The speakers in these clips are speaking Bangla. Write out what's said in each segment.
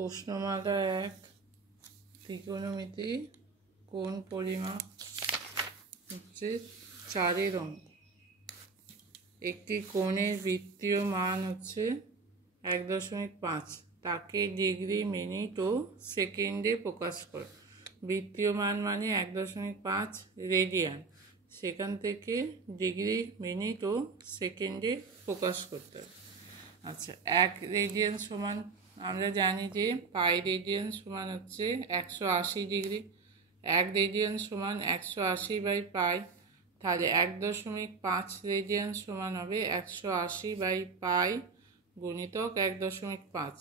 প্রশ্নমালা 1 ত্রিকোণমিতি কোণ পরিমাপ হচ্ছে 4 অঙ্ক। একটি কোণের বৃত্তীয় মান হচ্ছে 1.5, তাকে ডিগ্রি, মিনিট ও সেকেন্ডে প্রকাশ করে। বৃত্তীয় মান মানে 1.5 রেডিয়ান, সেখান থেকে ডিগ্রি, মিনিট ও সেকেন্ডে প্রকাশ করতে হবে। আচ্ছা, 1 রেডিয়ান সমান আমরা জানি যে পাই রেডিয়ান সমান হচ্ছে 180 ডিগ্রি। 1 রেডিয়ান সমান 180 বাই পাই, তাহলে 1.5 রেডিয়ান সমান হবে 180 বাই পাই গুণিতক 1.5।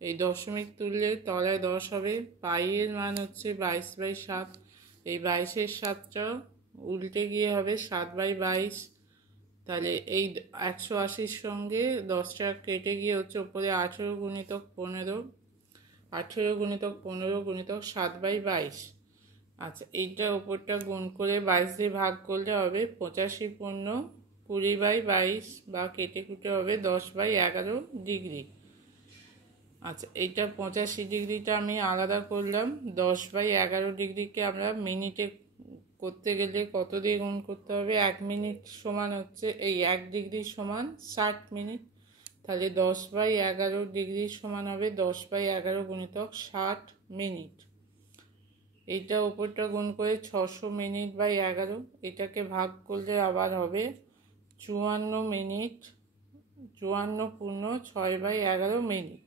এই দশমিক তুললে তলায় 10 হবে। পাই এর মান হচ্ছে 22/7। এই 22-এর 7টা উল্টে গিয়ে হবে 7/22। তাহলে এই 180-র সঙ্গে 10টা কেটে গিয়ে হচ্ছে ওপরে 18 গুণিতক 15, 18 গুণিতক 15 গুণিতক 7/22। আচ্ছা, এইটা ওপরটা গুণ করে 22 দিয়ে ভাগ করলে হবে 85 পূর্ণ 20/22, বা কেটে কুটে হবে 10/11 ডিগ্রি। আচ্ছা, এইটা 85 ডিগ্রিটা আমি আলাদা করলাম। 10/11 ডিগ্রিকে আমরা মিনিটে করতে গেলে কত দিয়ে গুণ করতে হবে? 1 মিনিট সমান হচ্ছে এই 1 ডিগ্রি সমান 60 মিনিট। তাহলে 10/11 ডিগ্রি সমান হবে 10/11 গুণিতক 60 মিনিট। এইটা ওপরটা গুণ করে 600 মিনিট বাই 11, এটাকে ভাগ করলে আবার হবে 54 মিনিট, 54 পূর্ণ 6/11 মিনিট।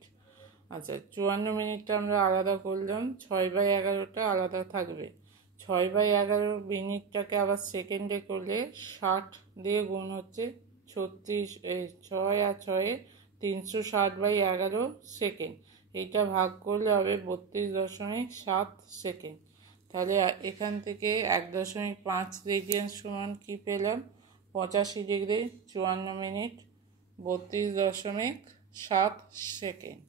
আচ্ছা, 54 মিনিটটা আমরা আলাদা করলাম, 6/11টা আলাদা থাকবে। 6/11 মিনিটটাকে আবার সেকেন্ডে করলে 60 দিয়ে গুণ হচ্ছে 36, 6 আর 6 360/11 সেকেন্ড। এইটা ভাগ করলে হবে 32.7 সেকেন্ড। তাহলে এখান থেকে 1.5 রেডিয়ান সমান কি পেলাম? 85 ডিগ্রি, 54 মিনিট, 32.7 সেকেন্ড।